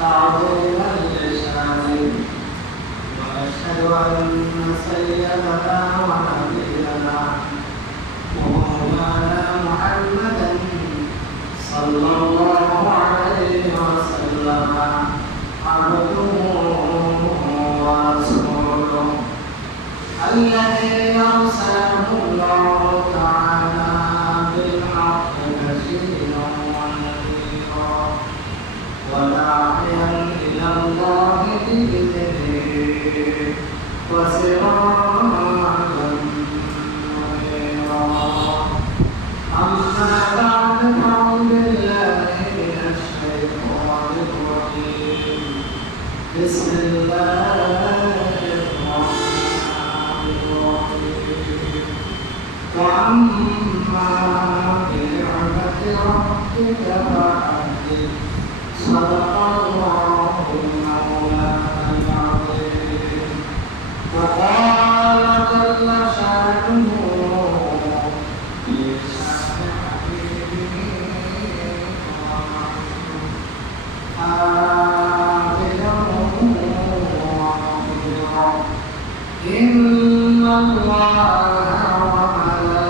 تعظيما لشانه وأشهد أن سيدنا ونبينا ومولانا محمدا صلى الله عليه وسلم عبده ورسوله الذي أرسله الله تعالى بالحق بشيرا ونذيرا وداعيا إلى الله بإذنه وسراجا منيرا أما بعد فأعوذ بالله من الشيطان الرجيم بسم الله وأما بنعمة ربك فحدث صدق الله المولانا العظيم وقال جل شأنه في شأن حبيبه آمنا ومغفرا إن الله يصلون على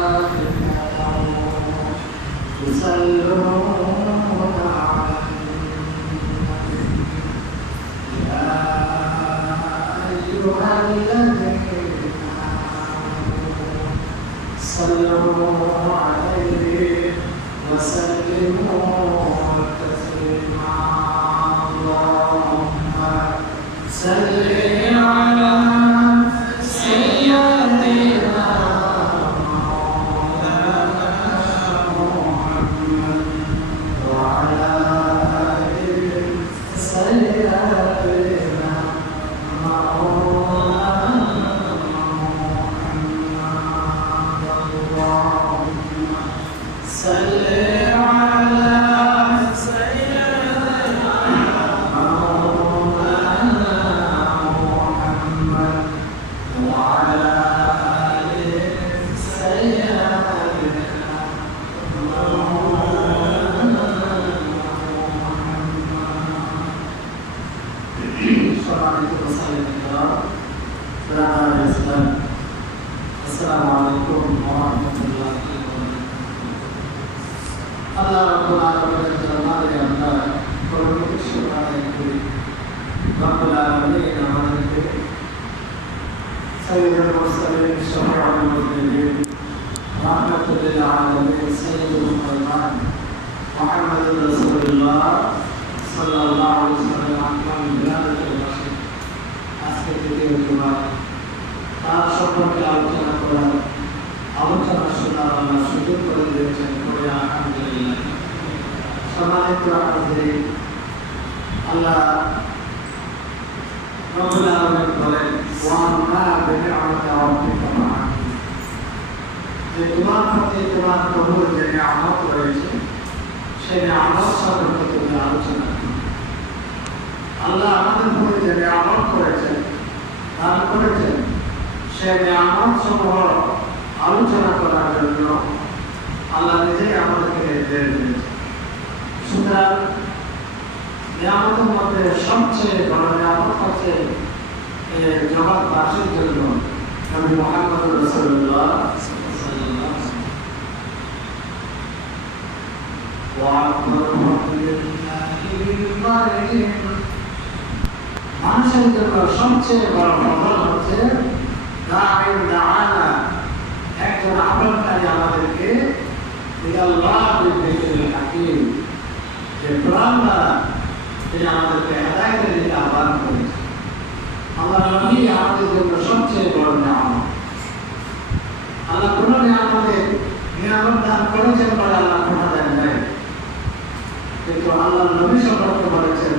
النبي يا أيها الذين آمنوا صلوا عليه وسلموا تسليما اللهم صل على سيدنا سيد المرسلين شفيع المذنبين رحمة للعالمين سيد المرسلين محمد رسول الله صلى الله عليه وسلم أكرم بلاد البشر আজকে থেকে তার সম্পর্কে আলোচনা করার আলোচনা শোনার আল্লাহ সুযোগ করে দিয়েছেন করে আলহামদুলিল্লাহ সম্মানিত হাজিরিন আল্লাহ রব্বুল আলামিন বলেন ওয়ামা বিনি'মাতি রাব্বিকা ফাহাদ্দিস যে তোমার প্রতি তোমার প্রভুর যে নিয়ামত রয়েছে সেই নিয়ামত সম্পর্কে তুমি আলোচনা করো আল্লাহ আমাদের উপরে যে নিয়ামত করেছেন দান করেছেন সেই নিয়ামত সমূহ আলোচনা করার জন্য আল্লাহ নিজেই আমাদেরকে নির্দেশ দিয়েছেন সুতরাং নিয়ামতের মধ্যে সবচেয়ে বড় নিয়ামত হচ্ছে জগৎবাসীর জন্য নবী মুহাম্মদ রাসূলুল্লাহ সাল্লাল্লাহু আলাইহি ওয়াসাল্লাম মানুষের জন্য সবচেয়ে বড় ফজল হচ্ছে একজন আহ্বানকারী আমাদেরকে ইলাল্লাহ বিল হাকিম যে কোরআন দ্বারা তিনি আমাদেরকে হেদায়েতের দিকে আহ্বান করেছেন আল্লাহ নবী আমাদের জন্য সবচেয়ে বড় নিয়ামত আল্লাহ কোনো নিয়ামত দান করেছেন বলে আল্লাহ কোনো দেন নাই কিন্তু আল্লাহ নবী সম্পর্কে বলেছেন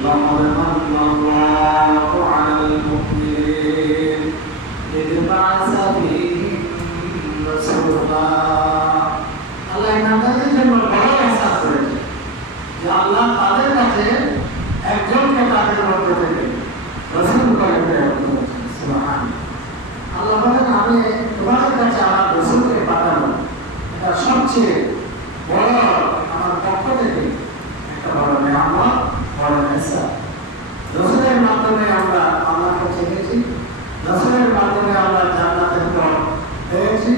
لقد من الله على المؤمنين إذ بعث فيهم رسولا আল্লাহ আমাদের জন্য বড় এহসাস করেছে যে আল্লাহ তাদের কাছে একজনকে তাদের মধ্যে থেকে রাসূল করে প্রেরণ করেছেন সুবহানাল্লাহ আল্লাহ বলেন আমি তোমাদের কাছে আমার রাসূলকে পাঠাবো এটা সবচেয়ে বড় আমার পক্ষ থেকে একটা বড় নিয়ামত এহসান। রাসূলের মাধ্যমে আমরা আল্লাহকে চিনেছি, রাসূলের মাধ্যমে আমরা জান্নাতের পথ পেয়েছি,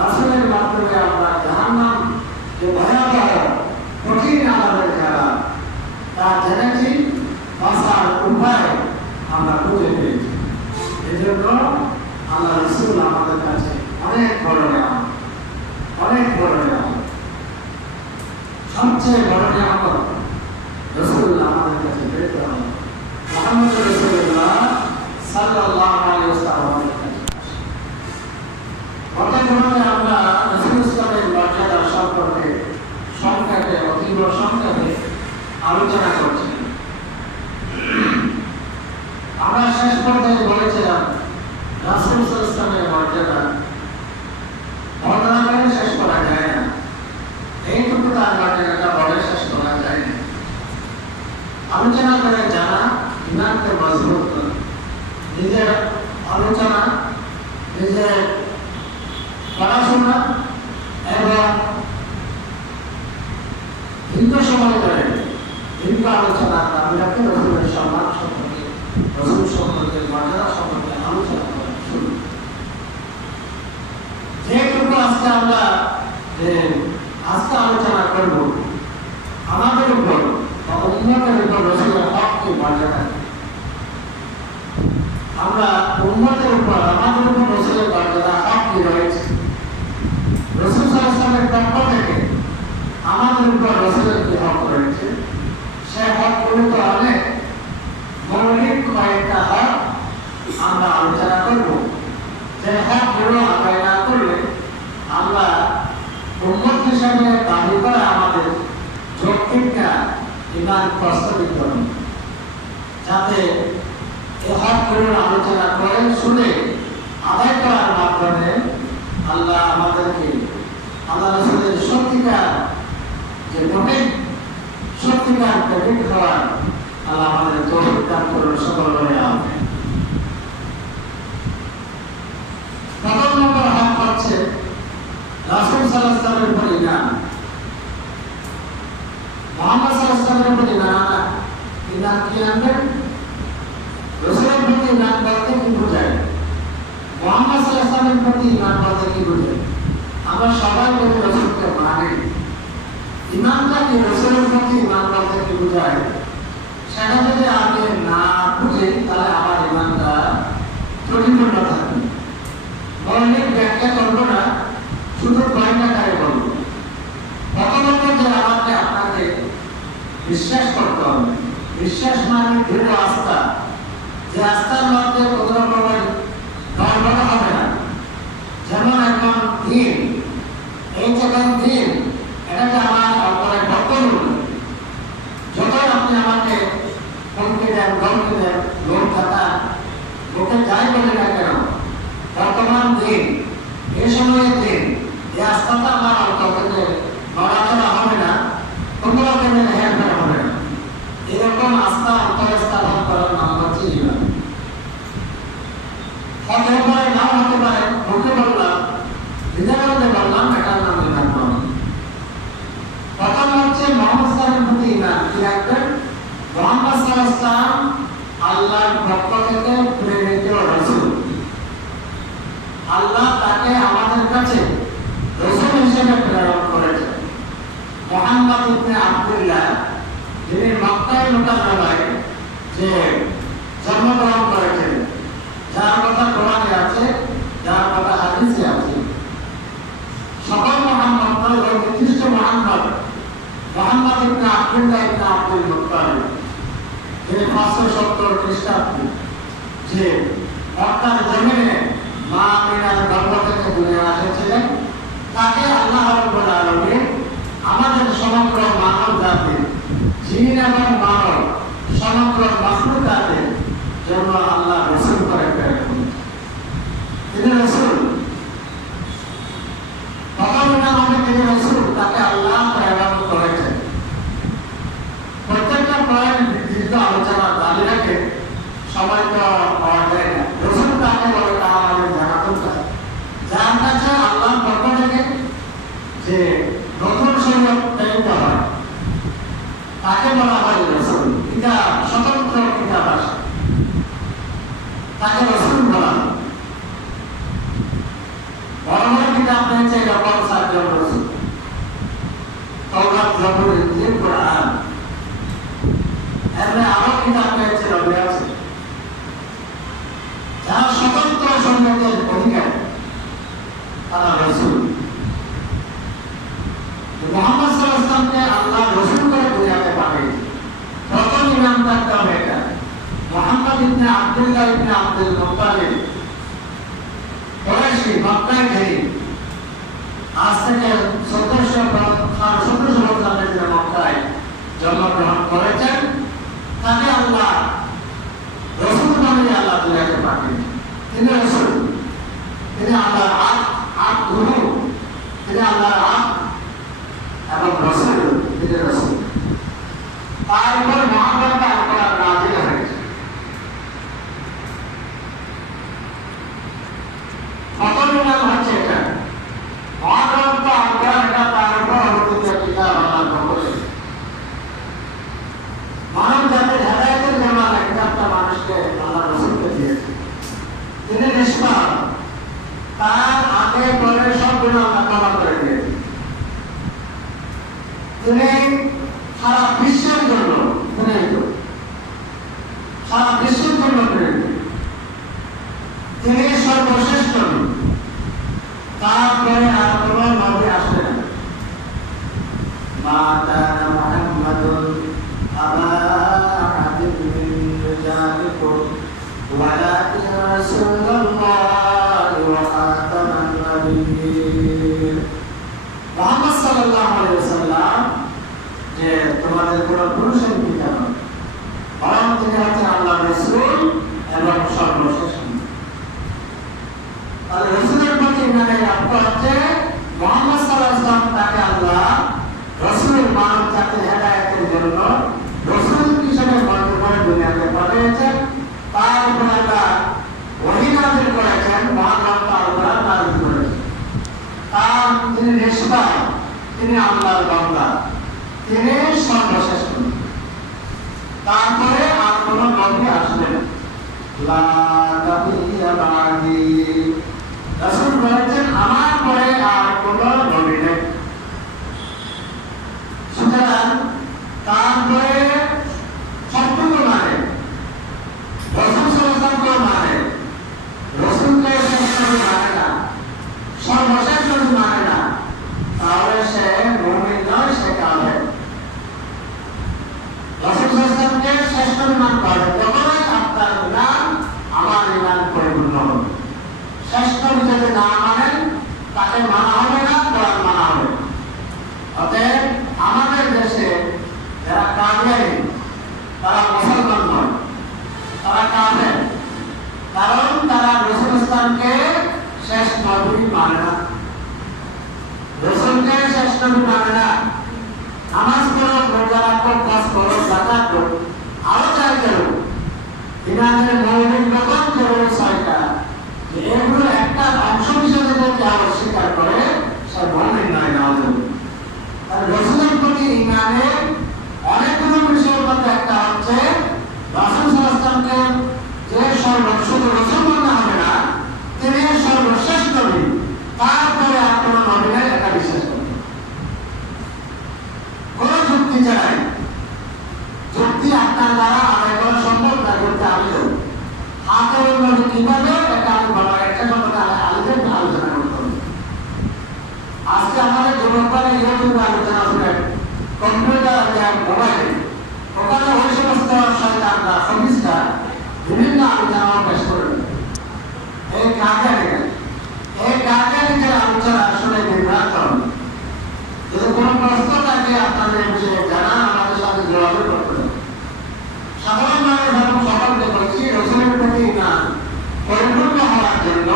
রাসূলের মাধ্যমে আমরা জাহান্নাম যে ভয়াবহ কঠিন আমাদের যারা তা জেনেছি, বাঁচার উপায় আমরা খুঁজে পেয়েছি। এই জন্য আল্লাহ রাসূল আমাদের কাছে অনেক বড় নিয়ামত, অনেক বড় নিয়ামত। সবচেয়ে বড় নিয়ামত রাসূলুল্লাহ আমাদের কাছে পেতে হবে। মুহাম্মদ রাসূলুল্লাহ সাল্লাল্লাহু আলাইহি ওয়াসাল্লামের কাছে গত জমানে আমরা রাসূল ইসলামের মর্যাদা সম্পর্কে সংক্ষেপে, অতীব সংক্ষেপে আলোচনা করছি। আমরা শেষ পর্যায়ে বলেছিলাম রাসূল ইসলামের মর্যাদা বর্ণনা করে শেষ করা যায় না, এইটুকু তার মর্যাদাটা বলে শেষ করা যায় না। আলোচনা করে জানা ইমানকে মজবুত করে, নিজের আলোচনা, নিজের পড়াশোনা এবং ভিন্ন সময় করে ভিন্ন আলোচনা তাদেরকে রসুলের সম্মান সম্পর্কে, রসুল সম্পর্কে, মর্যাদা সম্পর্কে আলোচনা করা শুরু। যেটুকু আজকে আমরা আজকে আলোচনা করব আমাদের উপর বা উম্মতের উপর রসুলের হক কি মর্যাদা, আমরা উম্মতের উপর আমাদের উপর রসুলের মর্যাদা হক কি রয়েছে, রসুল সাল্লাল্লাহু আলাইহি ওয়াসাল্লামের পক্ষ থেকে আমাদের উপর রসুলের কি হক রয়েছে, সে হকগুলো তো অনেক, মৌলিক কয়েকটা হক আমরা আলোচনা করব। যে হকগুলো আদায় না করলে আমরা উম্মত হিসাবে দাবি করা আমাদের যৌক্তিকটা ইমান প্রস্তাবিত হবে। যাতে এই হকগুলোর আলোচনা করে শুনে আদায় করার মাধ্যমে আল্লাহ আমাদেরকে আল্লাহ রাসূলের সত্যিকার যে মুমিন, সত্যিকার মুমিন হওয়ার আল্লাহ আমাদের তৌফিক দান করুন। সকল বলে আমিন। প্রথম নম্বর হক হচ্ছে রাসূল সাল্লাল্লাহু আলাইহি ওয়াসাল্লামের উপর ঈমান। মুহাম্মদ সাল্লাল্লাহু আলাইহি ওয়াসাল্লামের উপর ঈমান আনা, ঈমান কি আনবেন? রাসূলের প্রতি ঈমান বলতে কি বোঝায়? মুহাম্মদ সাল্লাল্লাহু আলাইহি ওয়াসাল্লামের প্রতি ঈমান বলতে কি বোঝায়? আমরা সবাই বলি রাসূলকে মানি। ঈমানটা কি, রাসূলের প্রতি ঈমান বলতে কি বোঝায়? সেটা যদি আমি না বুঝি তাহলে আমার ঈমানটা ত্রুটিপূর্ণ থাকবে। মৌলিক ব্যাখ্যা করবো না, শুধু কয়েকটাকারে বলবো। প্রথমত যে আমাকে আপনাকে বিশ্বাস করতে হবে। বিশ্বাস মানে দৃঢ় আস্থা, যে আস্থার মধ্যে কোনো রকমের গড়বড় হবে না। যেমন এখন দিন, এই যখন দিন, এটাকে আমার অন্তরে বর্তমান যতই আপনি আমাকে হুমকি দেন, ধমকি দেন, লোক থাকা লোকে যাই বলে না কেন, বর্তমান দিন, এই সময়ের দিন, এই আস্থাটা আমার অন্তর থেকে নড়াচড়া হবে না, কোনো রকমের হেরফের হবে না। এরকম আস্থা অন্তরে স্থাপন করার নাম হচ্ছে ঈমান। হতে পারে, নাও হতে পারে, মুখে বললাম, হৃদয়ে বললাম, এটার নাম ঈমান নয়। প্রথম হচ্ছে মুহাম্মদ সাল্লাল্লাহু আলাইহি ওয়াসাল্লামের প্রতি ঈমান। কি রাখবেন? মুহাম্মদ সাল্লাল্লাহু আলাইহি ওয়াসাল্লাম আল্লাহর পক্ষ থেকে প্রেরিত রাসূল। আল্লাহ তাকে আমাদের কাছে রাসূল হিসেবে প্রেরণ করেছেন। মুহাম্মদ ইবনে আব্দুল্লাহ, যিনি মক্কায় মুকাররমায় যে জন্মগ্রহণ করেছেন, যার কথা কোরআনে আছে, যার কথা হাদিসে আছে, সকল মুহাম্মদ নয়, ওই নির্দিষ্ট মুহাম্মদ, মুহাম্মদ ইবনে আব্দুল্লাহ ইবনে আব্দুল মুত্তালিব, যিনি 570 খ্রিস্টাব্দে যে মক্কার জমিনে মা আমিনার গর্ভ থেকে দুনিয়া এসেছিলেন, তাকে আল্লাহ রাব্বুল আলামিন আমাদের সমগ্র মানব জাতির, জিন এবং মানব সমগ্র মাখলুকাতের জন্য আল্লাহ রাসূল করে প্রেরণ করেছেন। তিনি রাসূল, প্রথম নাম হবে তিনি রাসূল, তাকে আল্লাহ প্রেরণ করেছেন। প্রত্যেকটা পয়েন্ট দীর্ঘ আলোচনা দাবি রাখে, সবাই তো পাওয়া যায় না। রাসূল কাকে বলে তা আমাদের জানা দরকার। যার কাছে আল্লাহর পক্ষ থেকে যে নতুন শরীয়ত প্রেরিত হয় তাকে বলা হয় রাসূল। কিতাব, স্বতন্ত্র কিতাব আসে, তাকে রাসূল বলা হয়। বড় বড় কিতাব রয়েছে, এরকম 7 জন রাসূল, তাওরাত, জবুর, ইনজিল, কোরআন। এরপরে আরো কিতাব রয়েছে, রবে আছে, যারা স্বতন্ত্র সন্ন্যতের অধিকার, তারা রাসূল। মুহাম্মদ সাল্লাল্লাহু আলাইহি ওয়াসাল্লামকে আল্লাহ রাসূল করে দুনিয়াতে পাঠিয়েছেন। প্রথম ইমাম তার বেটা মুহাম্মদ ইবনে আব্দুল্লাহ ইবনে আব্দুল মুত্তালিব, কুরাইশি, মক্কায় থেকে আজ থেকে 1700 বছর আগে যে মক্কায় জন্মগ্রহণ করেছেন, তাকে আল্লাহ রাসূল বানিয়ে আল্লাহ দুনিয়াতে পাঠিয়েছেন। তিনি রাসূল, তিনি আল্লাহর আট গুরু, তিনি আল্লাহর এবং রাসূল, তিনি রাসূল। তার উপর মহাগ্রন্থ আল-কোরআন নাযিল হয়েছে। প্রথম নাম হচ্ছে এটা মহাগ্রন্থ আল-কোরআন, এটা তার উপর অবতীর্ণ কিতাব আল্লাহর পক্ষ থেকে। মানব জাতির হেদায়েতের জন্য আল্লাহ কিতাবটা মানুষকে আল্লাহ রাসূলকে দিয়েছে। তিনি নিষ্পাপ, তার আগে পরে সব গুনাহ আল্লাহ ক্ষমা করে দিয়েছে। তিনি সারা বিশ্বের জন্য প্রেরিত, সারা বিশ্বের জন্য প্রেরিত। তিনি সর্বশ্রেষ্ঠ নবী, তারপরে আর কোন নবী আসবে না। মা কানা মুহাম্মাদুন আবা আহাদিন মিন রিজালিকুম ওয়ালাকিন রাসূলুল্লাহি ওয়া খাতামান নাবিয়্যিন। মুহাম্মদ সাল্লাল্লাহু আলাইহি ওয়াসাল্লাম যে তোমাদের কোন পুরুষের পিতা নন, বরং তিনি হচ্ছেন আল্লাহর রাসূল এবং সর্বশ্রেষ্ঠ। আর রাসূলের প্রতি ইমানের অর্থ হচ্ছে মুহাম্মদ সাল্লাল্লাহু আলাইহি ওয়াসাল্লাম তাকে আল্লাহ রাসূল, মানব জাতির হেদায়েতের জন্য রাসূল হিসেবে মনোনীত করে দুনিয়াতে পাঠিয়েছেন। তার উপর আল্লাহ ওহী নাযিল করেছেন, মহাগ্রন্থ আল-কোরআন নাযিল করেছেন। তিনি নিষ্পাপ, তিনি আল্লাহর বান্দা, তিনি সর্বশ্রেষ্ঠ। তারপরে আর কোন নবী আসবেন লা নাবিয়্যা বা'দি। রাসূল বলেছেন আমার পরে আর কোন নবী নেই। সুতরাং তারপরে সবটুকু মানে রাসূল সাল্লাল্লাহু আলাইহি ওয়াসাল্লাম মানে, রাসূলকে শ্রেষ্ঠ মানে না, সর্বশ্রেষ্ঠ মানে না, তাহলে সে মুমিন নয়, সে কাফের। রাসূল সাল্লাল্লাহু আলাইহি ওয়াসাল্লামকে শ্রেষ্ঠ ইমান করে তখনই আপনার ইমান, আমার ইমান পরিপূর্ণ হবে। শ্রেষ্ঠ যদি না মানেন, তাকে মানা হবে না, কোরআন মানা হবে। অতএব আমাদের দেশে যারা কাফের, তারা মুসলমান নয়, তারা কাফের, কারণ তারা রাসূল ইসলামকে শেষ নবী মানে না, রাসূলকে শেষ নবী মানে না। নামাজ পড়ো, রোজা রাখো, কাজ করো, যাকাত করো, আরো যাই করো, ইমানের মৌলিক রকম যেগুলো 6টা, এগুলো একটা অংশ হিসেবে যদি আরো স্বীকার করে, সে মুমিন নয়। রাসূলের প্রতি ইমানের অনেকগুলো বিষয়ের মধ্যে একটা হচ্ছে রাসূল সাল্লাল্লাহু আলাইহি ওয়াসাল্লামকে যে শুধু রাসূল মানা হবে না, তিনি সর্বশ্রেষ্ঠ নবী, তারপরে আর কোনো নবী নেই, এটা বিশ্বাস করতে। কোন যুক্তি চাই, যুক্তি আপনার দ্বারা আদায় করা সম্ভব না, করতে আমি দেব হাতের নবী কিভাবে, এটা আমি বলার একটা সম্পর্কে আলোচনা করতে হবে। আজকে আমাদের যুবকরা ইউটিউবে আলোচনা করেন, কম্পিউটার আর মোবাইলে, ওখানে ওই সমস্ত শয়তানরা, খবিসরা বিভিন্ন আলোচনা পেশ করেন। এই কাজের আলোচনা আসলে বিভ্রান্ত হবে। যদি কোনো প্রশ্ন থাকে আপনাদের বিষয়ে জানান, আমাদের সাথে যোগাযোগ করতে হবে। সাধারণভাবে যখন সকলকে বলছি, রাসূলের প্রতি ঈমান পরিপূর্ণ হওয়ার জন্য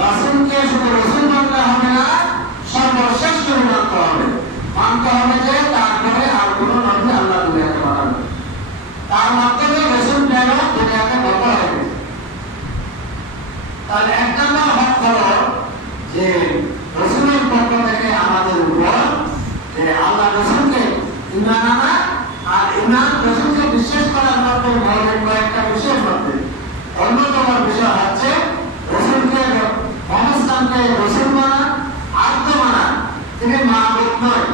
রাসূলকে শুধু রাসূল মানতে হবে না, সর্বশ্রেষ্ঠ মানতে হবে। মানতে হবে যে তারপরে আর কোনো নবী আল্লাহ দুনিয়াতে পাঠাবেন, তার মাধ্যমে রাসূল প্রেরণ দুনিয়াতে বন্ধ হয়ে গেছে। তাহলে এক নম্বর হক হলো যে রাসূলের পক্ষ থেকে আমাদের উপর যে আল্লাহ রাসূলকে ঈমান আনা, আর ঈমান রাসূলকে বিশ্বাস ইসলামের মৌলিক কয়েকটা বিষয়ের মধ্যে অন্যতম বিষয় হচ্ছে রসুলকে অনুষ্ঠানকে রসুল মানা, আদ্য মানা। তিনি মাহবুব নয়,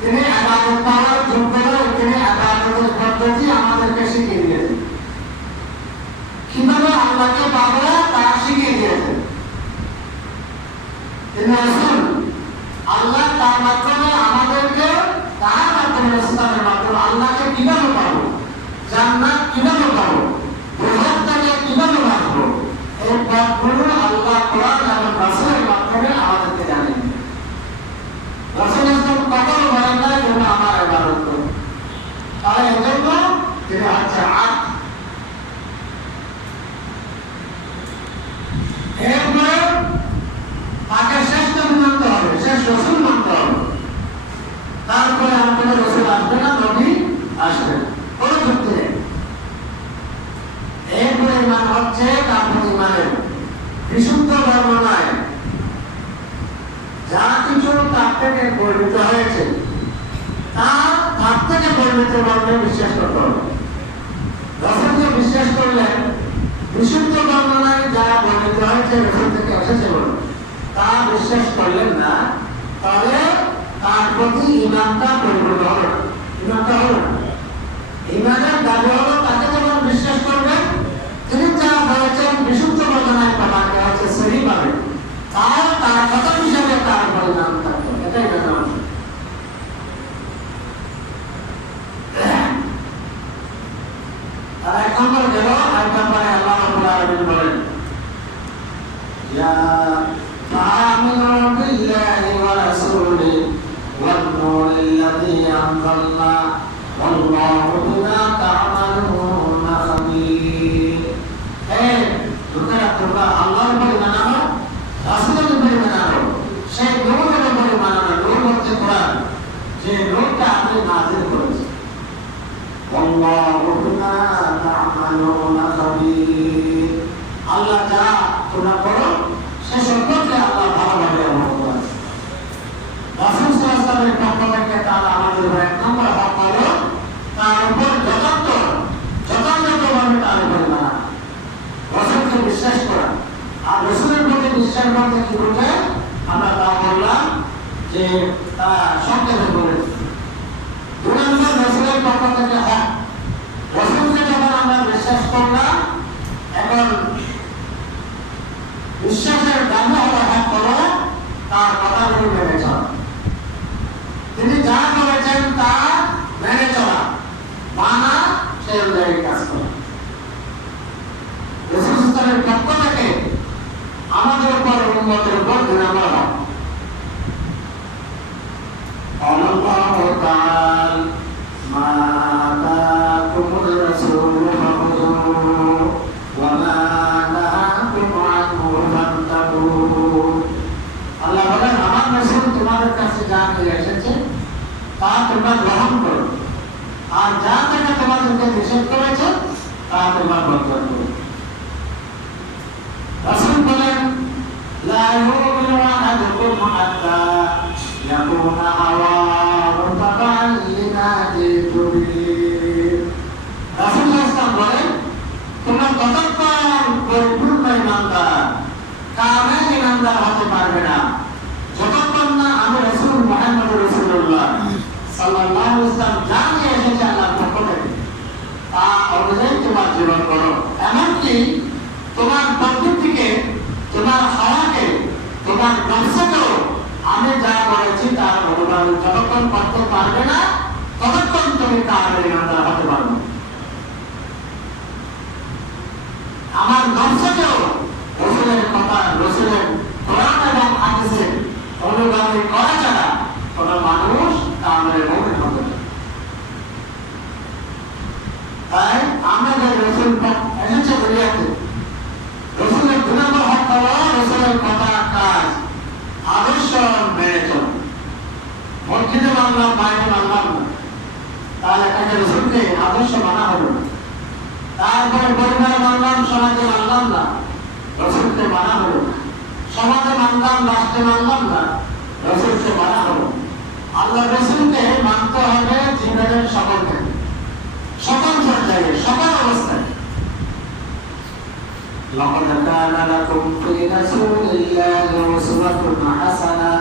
তিনি ইবাদত করার যোগ্য নয়, তিনি ইবাদতের পদ্ধতি আমাদেরকে শিখিয়ে দিয়েছেন। কিভাবে আল্লাহকে পাবো তা শিখিয়ে দিয়েছেন। তিনি রসুল, আল্লাহ তার মাধ্যমে আমাদেরকে, তার মাধ্যমে ইসলামের মাধ্যমে আল্লাহকে কিভাবে পাবো, জান্নাত কিভাবে পাবো, বৃহত্তকে কিভাবে বাঁচবো, এই পথগুলো আল্লাহ কোরআন এবং রাসূলের মাধ্যমে আমাদেরকে জানেন। রাসূল ইসলাম কখনো বলেন না তোমরা আমার ইবাদত করো, তাহলে এজন্য তিনি হচ্ছে আব্দ। এরপরে তাকে শ্রেষ্ঠ মানতে হবে, শেষ রসুল মানতে হবে। তারপরে আর কোনো রসুল আসবে না, নবী আসবে না, কোনো যুক্তি নেই। এরপরে ইমান হচ্ছে তারপর ইমানের বিশুদ্ধ বর্ণনায় যা কিছু তার থেকে বর্ণিত হয়েছে তার থেকে বর্ণিত বর্ণে বিশ্বাস করতে হবে। রসুলকে বিশ্বাস করলেন বিশুদ্ধ বর্ণনায় যা বর্ণিত হয়েছে রসুল থেকে এসেছে বলে তা বিশ্বাস করলেন না, তাহলে তার প্রতি ইমানটা পরিপূর্ণ হলো না, ইমানটা হলো না। ইমানের দাবি হলো তাকে যখন বিশ্বাস করবেন তিনি যা বলেছেন বিশুদ্ধ বর্ণনায় প্রমাণ করা হচ্ছে সহি পাবে, তার তার কথা হিসাবে তার পরিণাম থাকবে, এটাই জানা উচিত। আর এক নম্বর গেল, এক নম্বরে আল্লাহ রাব্বুল আলামিন বলেন ইয়া فآمنوا بالله ورسوله والنور الذي أنزلنا والله بما تعملون خبير। তোমরা আল্লাহর উপরে মানো, রাসূলের উপরে মানো, সেই নূরের উপরে মানো। নূর হচ্ছে কোরআন, যে নূরটা আপনি নাযিল করেছেন। আল্লাহু বিমা তা'মালুনা খাবীর। আল্লাহ যা তোমরা করো সে সম্পর্কে আল্লাহ ভালোভাবে অবগত আছে। রাসূল সাল্লাল্লাহু আলাইহি ওয়াসাল্লামের পক্ষ থেকে তার আমাদের এক নম্বর হক হলো তার উপর যথাযথভাবে তার উপরে মানা, রসুলকে বিশ্বাস করা। আর রসুলের প্রতি বিশ্বাস করতে কি বলতে আমরা তা বললাম যে তা সংক্ষেপে বলেছি। দুই নম্বর রসুলের পক্ষ থেকে হক, রসুলকে যখন আমরা বিশ্বাস করলাম, এখন বিশ্বাসের দাবি হলো হক করো তার কথাগুলো মেনে চলা, তিনি যা বলেছেন তা মেনে চলা, মানা সে অনুযায়ী কাজ করা। রাসূল সাল্লাল্লাহু আলাইহি পক্ষ থেকে আমাদের উপর উম্মতের উপর দুই নম্বর হক। আল্লাহু তাআলা মা আতাকুমুর রাসূল ফাখুযুহু ওয়া মা নাহাকুম আনহু ফান্তাহু। আল্লাহ বলেন আমার রাসূল তোমাদের কাছে যা নিয়ে এসেছে তা তোমরা গ্রহণ করো, আর যা থেকে তোমাদেরকে নিষেধ করেছে তা তোমরা বর্জন করো। রাসূল বলেন লা ইউমিনু আহাদুকুম হাত্তা ইয়াকুনা হাওয়াহু তাবা'আন লিমা জি'তু বিহি। রাসূল সাল্লাল্লাহু বলেন তোমরা ততক্ষণ পরিপূর্ণ ঈমানদার, কামেল ঈমানদার হতে পারবে না যতক্ষণ না আমি রাসূল মুহাম্মদ রাসূলুল্লাহ সাল্লাল্লাহু আলাইহি ওয়াসাল্লাম যা নিয়ে এসেছে আল্লাহর পক্ষ থেকে তা অনুযায়ী তোমার জীবন করো। এমনকি তোমার প্রকৃতিকে, তোমার হাওয়াকে, তোমার নফসকেও আমি যা বলেছি তার অনুবাদ যতক্ষণ করতে পারবে না ততক্ষণ তুমি কামেল ঈমানদার হতে পারবে। আমার নফসকেও রাসূলের কথা, রাসূলের কোরআন এবং হাদিসের অনুগামী করা ছাড়া কোন মানুষ কামেল মুমিন হবে না। তাই আমরা যে রাসূল এসেছে দুনিয়াতে, রাসূলের দুই নম্বর হক হলো রাসূলের কথা, কাজ, আদর্শ মেনে চলা। মসজিদে মানলাম, বাইরে মানলাম না, তাহলে তাকে রাসূলকে আদর্শ মানা হলো না। তারপরে পরিবারে মানলাম, সমাজে মানলাম না, রাসূলকে মানা হলো না। সমাজে মানলাম, রাষ্ট্রে মানলাম না, রাসূলকে মানা হলো। আল্লাহ রাসূলকে মানতে হবে জীবনের সকল ক্ষেত্রে, সকল পর্যায়ে। সকল অবস্থায়। لقد كان لكم في رسول الله أسوة حسنة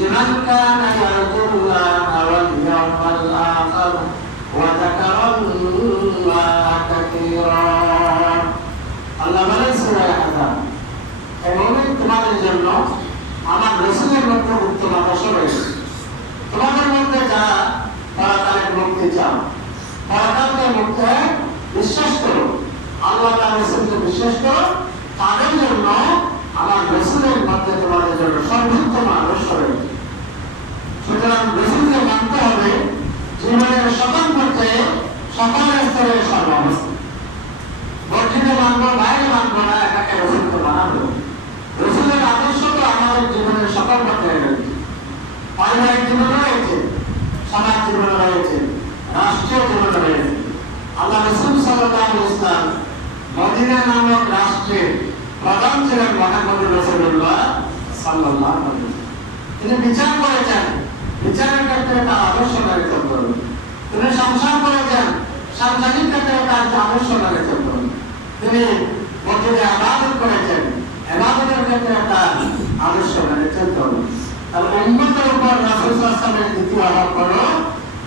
لمن كان يرجو الله واليوم الآخر وذكر الله كثيرا। আল্লাহ বলেন সূরা আহজাব, এমনই তোমাদের জন্য আমার রাসূলের মধ্যে উত্তম আদর্শ রয়েছে। তোমাদের মধ্যে যারা পরকালের মুক্তি চাও, পরকালকে মুক্তি বিশ্বাস করো, আল্লাহ তাআলা রাসূলকে বিশ্বাস করো, তাদের জন্য আমার রাসূলের মধ্যে তোমাদের জন্য সর্বোত্তম আদর্শ রয়েছে। সুতরাং রাসূলকে মানতে হবে জীবনের সকল পর্যায়ে, সকল স্তরে, সর্বাবস্থায়। মসজিদে মানবো, বাইরে মানবো না, এটাকে রাসূলকে মানাবো। রাসূলের আদর্শ তো আমাদের জীবনের সকল পর্যায়ে রয়েছে। পারিবারিক জীবনে রয়েছে, সমাজ জীবনে রয়েছে, রাষ্ট্রীয় জীবনে রয়েছে। আল্লাহ রাসূল সাল্লাল্লাহু আলাইহি ওয়াসাল্লাম মদিনা নামক রাষ্ট্রের প্রধান ছিলেন মুহাম্মদুর রাসূলুল্লাহ সাল্লাল্লাহু আলাইহি ওয়াসাল্লাম। তিনি বিচার করেছেন, বিচারের ক্ষেত্রে তার আদর্শ মেনে চলতে হবে। তিনি সংসার করেছেন, সাংসারিক ক্ষেত্রে তার আদর্শ মেনে চলতে হবে। তিনি মসজিদে ইবাদত করেছেন, ইবাদতের ক্ষেত্রে তার আদর্শ মেনে চলতে হবে। আর উম্মতের উপর রাসূল সাল্লাল্লাহু আলাইহি ওয়াসাল্লামের দ্বিতীয় হক হলো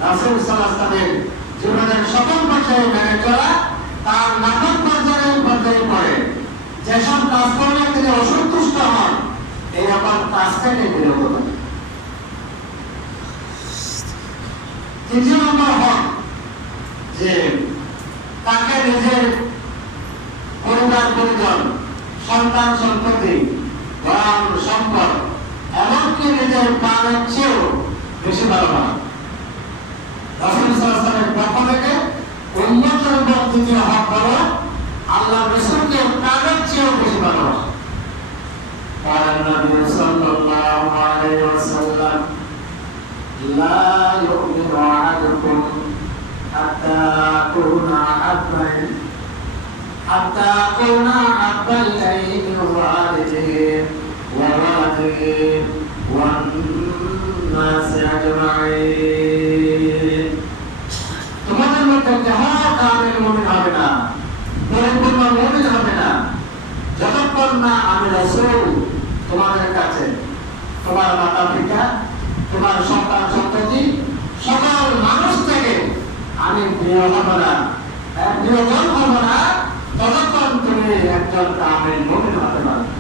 রাসূল সাল্লাল্লাহু আলাইহি ওয়াসাল্লামের জীবনের সকল পর্যায়ে মেনে চলা, তার নাটক পর্যায়ে পড়ে যেসব কাজ করলে তিনি অসন্তুষ্ট হন, এইরকম কাজ থেকে বিরত থাকেন। তৃতীয় নম্বর হক যে তাকে নিজের পরিবার পরিজন, সন্তান সম্পত্তি, ধন সম্পদ, এমনকি নিজের প্রাণের চেয়েও বেশি ভালোবাসে। রাসূল সাল্লাল্লাহু আলাইহি ওয়াসাল্লামের পক্ষ থেকে উম্মতের উপর দ্বিতীয় হক হলো আল্লাহ রাসূলকে প্রাণের চেয়েও বেশি ভালোবাসে। قال النبي صلى الله عليه وسلم لا يؤمن أحدكم حتى أكون أحب إليه من والده وولده والناس أجمعين। তোমাদের মধ্যে কেহ কামিল মুমিন হবে না, পরিপূর্ণ মুমিন হবে না, যতক্ষণ না আমি রাসূল তোমাদের কাছে, তোমার মাতা পিতা, তোমার সন্তান সন্ততি, সকল মানুষ থেকে আমি প্রিয় হব না, প্রিয়জন হব না, ততক্ষণ তুমি একজন কামিল মুমিন হতে পারবে।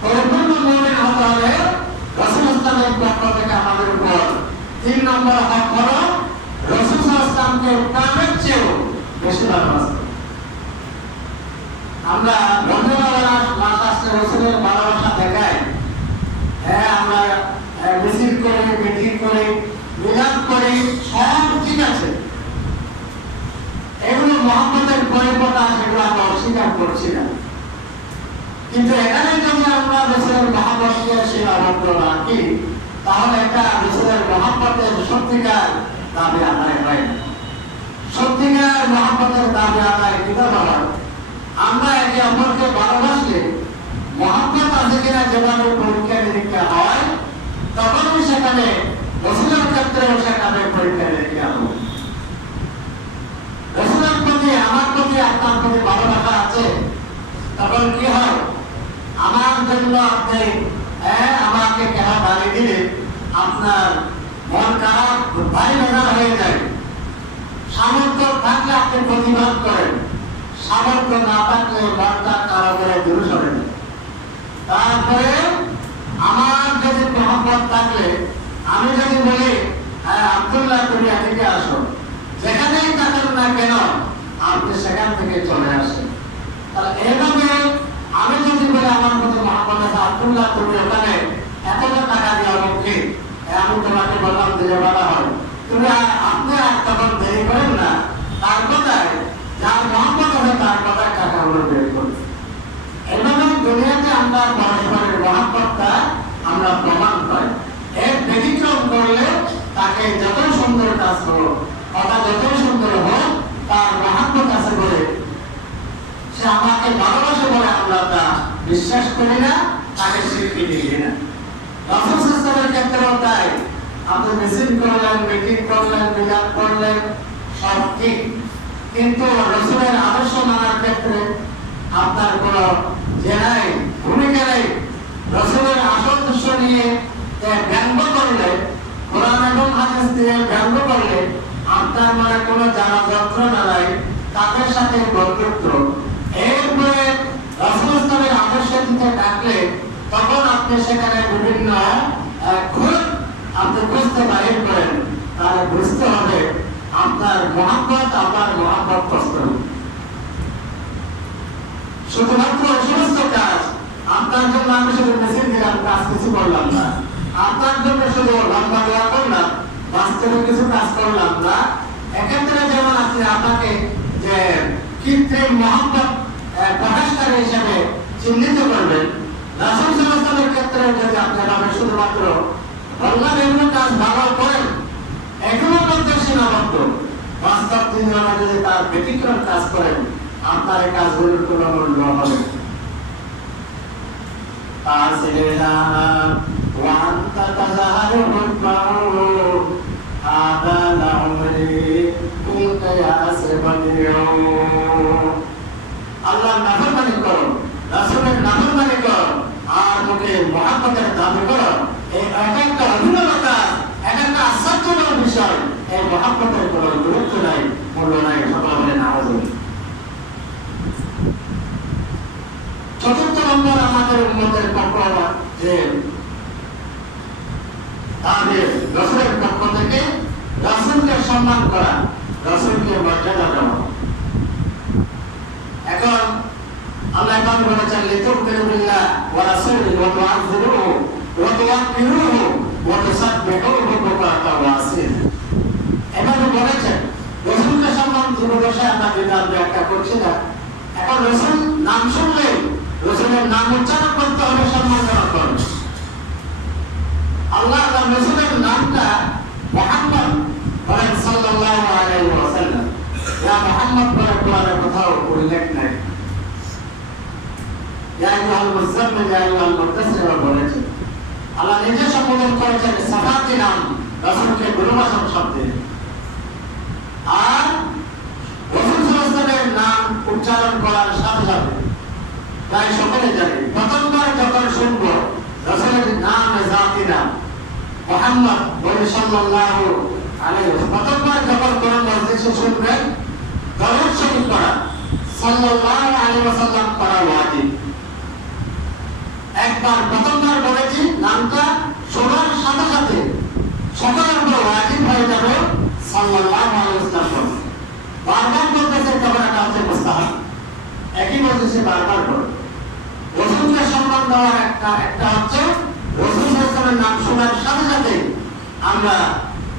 পরিপূর্ণ মুমিন হতে হলে রাসূল ইসলামের পক্ষ থেকে আমাদের উপর 3 নম্বর হক হলো রাসূল সাল্লাল্লাহু আলাইহি ওয়াসাল্লামকে প্রাণের চেয়েও বেশি ভালোবাসা। আমরা রমজান মাস আসলে রাসূলের ভালোবাসা দেখাই, হ্যাঁ আমরা মিছিল করি, মিটিং করি, মিলাদ করি, সব ঠিক আছে, এগুলো মুহাম্মদের পরিপ্রকাশ, এগুলো আমরা অস্বীকার করছি না। কিন্তু এখানে যদি আমরা রাসূলের মহব্বতকে সীমাবদ্ধ রাখি, তাহলে এটা রাসূলের মহব্বতের সত্যিকার দাবি আদায় হয় না। সত্যিকার মহব্বতের দাবি আদায় কিভাবে হয়? আমরা একে অপরকে ভালোবাসলে মহব্বত আছে কিনা যেভাবে পরীক্ষা নিরীক্ষা হয়, তখনই সেখানে রাসূলের ক্ষেত্রেও সেখানে পরীক্ষা নিরীক্ষা হবে। রাসূলের প্রতি, আমার প্রতি, আপনার প্রতি ভালোবাসা আছে, তখন কি হয়? আমার জন্য আপনি আমাকে কেন গালি দিলে আপনার মন খারাপ, ভারী বেজার হয়ে যায়। সামর্থ্য থাকলে আপনি প্রতিবাদ করেন, সামর্থ্য না থাকলে মনটা কারো করে দূরে সরে যায়। তারপরে আমার যদি মহব্বত থাকলে আমি যদি বলি, হ্যাঁ আব্দুল্লাহ তুমি এদিকে আসো, যেখানেই থাকেন না কেন আপনি সেখান থেকে চলে আসেন। তাহলে এইভাবে আমি যদি বলি আমার প্রতি মহব্বত আছে, আব্দুল্লাহ তুমি ওখানে এতটা টাকা দেওয়া মুখে, আমি তোমাকে বললাম দিলে বলা হয়, তুমি আপনি আর তখন দেরি করেন না, তার কথায় যার মহব্বত হবে তার কথায় টাকাগুলো বের করি। এভাবে দুনিয়াতে আমরা পরস্পরের মহব্বতটা আমরা প্রমাণ পাই। এর ব্যতিক্রম করলে তাকে যতই সুন্দর কাজ করো, কথা যতই সুন্দর হোক, তার মহব্বত আছে বলে, সে আমাকে ভালোবাসে বলে আমরা তা বিশ্বাস করি না, তাকে স্বীকৃতি দিই না। রাসূল সাল্লাল্লাহু আলাইহি ওয়াসাল্লামের ক্ষেত্রেও তাই। আপনি মিছিল করলেন, মিটিং করলেন, মিলাদ করলেন, সব ঠিক, কিন্তু রসুলের আদর্শ মানার ক্ষেত্রে আপনার কোনো নাই, ভূমিকা নেই। রসুলের আদর্শ নিয়ে ব্যঙ্গ করলে, কোরআন এবং হাদিস দিয়ে ব্যঙ্গ করলে আপনার মনে কোনো জানা যন্ত্রণা নাই, তাদের সাথে বন্ধুত্ব। এরপরে রসুল ইসলামের আদর্শ দিতে ডাকলে তখন আপনি সেখানে বিভিন্ন খুঁত আপনি বুঝতে বাহির করেন, তাহলে বুঝতে হবে আপনার মহাব্বত কষ্ট। শুধুমাত্র সমস্ত কাজ আপনার জন্য আমি শুধু মেসেজ দিলাম, কাজ কিছু করলাম না। আপনার জন্য শুধু লম্বা দোয়া করলাম, বাস্তবে কিছু কাজ করলাম না। এক্ষেত্রে যেমন আপনি আপনাকে যে কৃত্রিম মহাব্বত প্রকাশকারী হিসেবে চিহ্নিত করবেন, রাসূল সাল্লাল্লাহু আলাইহি ওয়াসাল্লামের ক্ষেত্রে যদি আপনি ভাবে শুধুমাত্র আল্লাহ এগুলো কাজ ভালো করেন, এগুলোর মধ্যে সীমাবদ্ধ, বাস্তব তিনি যদি তার ব্যতিক্রম কাজ করেন, আপনার এই কাজগুলোর কোনো মূল্য হবে। আল্লাহ নাফরমানি করো, রাসূলের নাফরমানি করো, আর মুখে মুহাব্বতের দাবি করো, এই একটা অভিনব কাজ, একটা আশ্চর্যজনক বিষয়। এই মুহাব্বতের কোনো গুরুত্ব নাই, মূল্য নাই। সকলে বলে নাউযুবিল্লাহ। চতুর্থ নম্বর আমাদের উম্মতের পক্ষ যে তাদের রাসূলের পক্ষ থেকে রাসূলকে সম্মান করা, রাসূলকে মর্যাদা দেওয়া। এখন আল্লাহ পাক বলেছেন লিতুমিনু বিল্লাহি ওয়া রাসূলিহি ওয়া তু'আযিরুহু ওয়া তুওয়াক্কিরুহু ওয়া তুসাব্বিহুহু বুকরাতাও ওয়া আসীলা। এভাবে বলেছেন রাসূলকে সম্মান দিবসে আমরা বিধান ব্যাখ্যা করছি না। এখন রাসূল নাম শুনলে রাসূলের নাম উচ্চারণ করতে হবে, সম্মানজনক করবে। আল্লাহ তার রাসূলের নামটা মুহাম্মদ বলেন সাল্লাল্লাহু আলাইহি ওয়াসাল্লাম, ইয়া মুহাম্মদ বলে কোরআনে কোথাও উল্লেখ নাই। ইয়া আইয়ুহাল মুযাম্মিল ইয়া আইয়ুহাল মুদাসসির বলেছেন। আল্লাহ নিজে সম্বোধন করেছেন সাফাতি নাম রাসূলকে গুরুবাচক শব্দে। আর রাসূল সাল্লাল্লাহু আলাইহি ওয়াসাল্লামের নাম উচ্চারণ করার সাথে সাথে প্রায় সকলে জানে, প্রথমবার যখন শুনবো রাসূলের নাম জাতি নাম মুহাম্মদ বলে সাল্লাল্লাহু আলাইহি ওয়াসাল্লাম, প্রথমবার যখন কোন মজলিসে শুনবেন দরুদ শরীফ পড়া, সাল্লাল্লাহু আলাইহি ওয়াসাল্লাম পড়া ওয়াজিব। একবার প্রথমবার বলেছি, নামটা শোনার সাথে সাথে সকলের উপর ওয়াজিব হয়ে যাবে সাল্লাল্লাহু আলাইহি ওয়াসাল্লাম। বারবার বলতেছে তখন এটা হচ্ছে মুস্তাহাব, একই মজলিসে বারবার বলে। রাসূলকে সম্মান দেওয়ার একটা হচ্ছে রাসূল সাল্লাল্লাহু আলাইহি ওয়াসাল্লামের নাম শোনার সাথে সাথে আমরা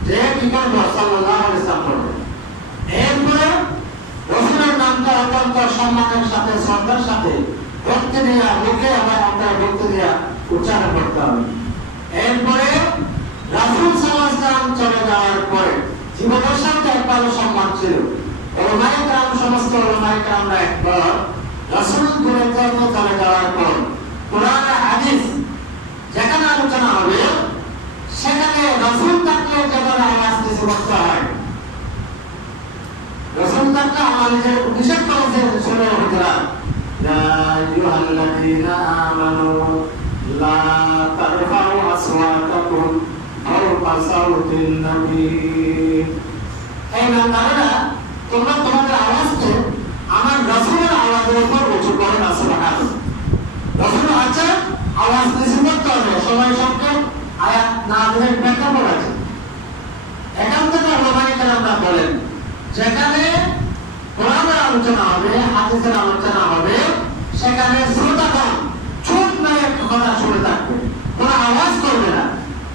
যে কি করবো সাল্লাল্লাহু আলাইহি ওয়াসাল্লাম করব। এরপরে রাসূলের নামটা অত্যন্ত সম্মানের সাথে শ্রদ্ধার সাথে ভক্তি দিয়া মুখে আবার আমরা ভক্তি দিয়া উচ্চারণ করতে হবে। এরপরে রাসূল সাল্লাল্লাহু আলাইহি ওয়াসাল্লাম চলে যাওয়ার পরে জীবদ্দশাতে একবারও সম্মান ছিল। ওলামায়ে কেরাম, সমস্ত ওলামায়ে কেরামরা একবার রাসূল দুনিয়াতে চলে যাওয়ার পর কোরআন হাদিস যেখানে আলোচনা হবে সেখানে রাসূল থাকলে যেভাবে আওয়াজ কিছু করতে হয়, রাসূল থাকলে আমাদের নিষেধ করেছে শুনে হুজুরা, ইয়া আইয়ুহাল্লাযীনা আমানু লা তারফাউ আসওয়াতাকুম ফাওকা সাওতিন নবী। এই নামদারেরা তোমরা তোমাদের আওয়াজকে আমার রাসূলের আওয়াজের উপর উঁচু করে না। সুবহানাল্লাহ। রাসূল আছে, আওয়াজ নিচু করতে হবে। সময় সংক্ষেপ, আয়াত নাযিলের ব্যাখ্যা বলেছে। এখান থেকে ওলামায়ে কেরামরা বলেন যেখানে কোরআনের আলোচনা হবে, হাদিসের আলোচনা হবে, সেখানে শ্রোতাগণ চুপ মেরে কথা শুনে থাকবে, কোনো আওয়াজ করবে না।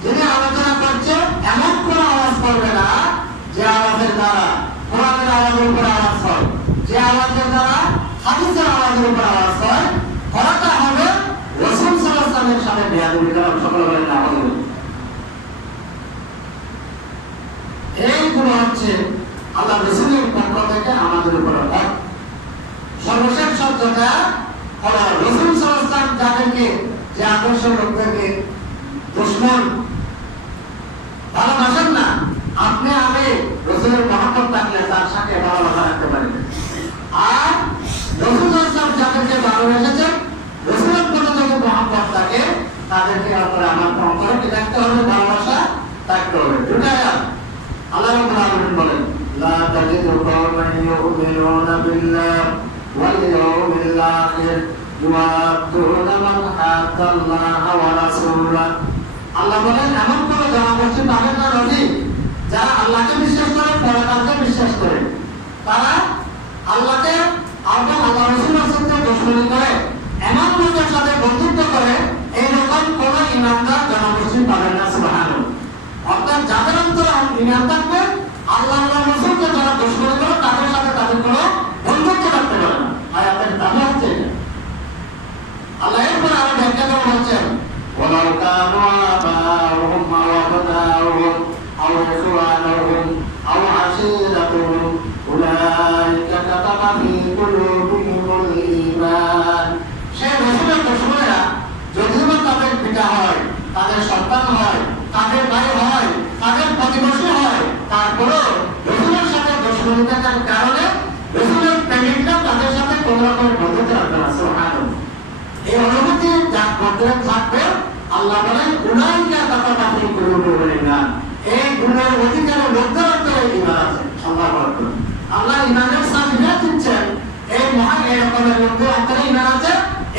যিনি আলোচনা করছে এমন কোনো আওয়াজ করবে না যে আওয়াজের দ্বারা কোরআনের আওয়াজের উপর আওয়াজ হয়, যে আওয়াজের দ্বারা হাদিসের আওয়াজের উপর আওয়াজ হয়। কথাটা হবে রাসূল সাল্লাল্লাহু আলাইহি ওয়াসাল্লামের সাথে বেয়াদবি করা। সকলে বলেন নাউযুবিল্লাহ। এইগুলো হচ্ছে আল্লাহ রাসূলের পক্ষ থেকে আমাদের উপর হক। সর্বশেষ শব্দটা হলো রাসূল সাল্লাল্লাহু আলাইহি ওয়াসাল্লাম যাদেরকে, যে আদর্শ লোকদেরকে দুশমন ভালোবাসেন না, আপনি আমি রাসূলের মহব্বত থাকলে তার থাকতে হবে, ভালোবাসা থাকতে হবে। দুটা আয়াত আল্লাহ রাব্বুল আলামিন বলেন, লা তাজিদু কওমান ইউমিনুনা বিল্লাহি ওয়াল ইয়াউমিল আখির ইউআদ্দুনা মান হাদাল্লাহা ওয়া রাসূলাহু। আল্লাহ বলেন, এমন কোন জনগোষ্ঠী পাবেন না নবী যারা আল্লাহকে বিশ্বাস করে, পরকালকে বিশ্বাস করে, তারা আল্লাহকে এবং আল্লাহ রাসূলের সাথে দুশমনি করে, এমন লোকের সাথে বন্ধুত্ব করে, এইরকম কোন ইমানদার জনগোষ্ঠী পাবেন না। সুবহানাল্লাহ। অর্থাৎ যাদের অন্তরে ইমান থাকবে, আল্লাহ রাসূলকে যারা দুশমনি করে, তাদের সাথে তাদের কোনো বন্ধুত্ব রাখতে পারে না। আয়াতের দাবি হচ্ছে আল্লাহ এরপর আরো ব্যাখ্যা করে বলছেন, ওয়ালাউ কানু আবাহুম আও আবনাউহুম আও ইখওয়ানুহুম আও আশীরাতুহুম উলাইকা কাতাবা ফী কুলুবিহিমুল ঈমান। সেই রাসূলের দুশমনেরা যদিও তাদের পিতা হয়, তাদের সন্তান হয়, তাদের ভাই হয়, তাদের প্রতিবেশী হয়, তারপরেও রাসূলের সাথে দুশমনি থাকার কারণে রাসূলের প্রেমিকরা তাদের সাথে কোনো রকম বন্ধুত্ব রাখবে না। সুবহানাল্লাহ। এই অনুভূতি যার মধ্যে থাকবে, আল্লাহ বলেন, উলাইকা কাতাবা ফী কুলুবিহিমুল ঈমান। এই গুণের অধিকারের মধ্যে অন্তরে ঈমান আছে। আল্লাহু আকবার। আল্লাহ ঈমানের সার্টিফিকেট দিচ্ছেন, এই মহান এই রকমের মধ্যে অন্তরে ঈমান আছে,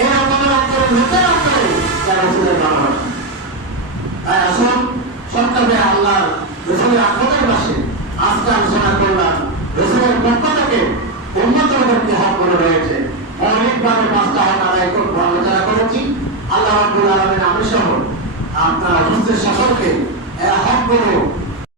এই রকমের অন্তরের মধ্যে অন্তরে যারা রাসূলের ভালোবাসা। তাই আসুন সংক্ষেপে আল্লাহ রাসূলের আখেরাতের পাশে আজকে আলোচনা করলাম রাসূলের পক্ষ থেকে উম্মতের উপর কি হক করে রয়েছে। মৌলিকভাবে 5টা হক আদায় করব আলোচনা করেছি। আল্লাহ রাব্বুল আলামিন আমি সহ আপনারা উপস্থিত সকলকে হকগুলো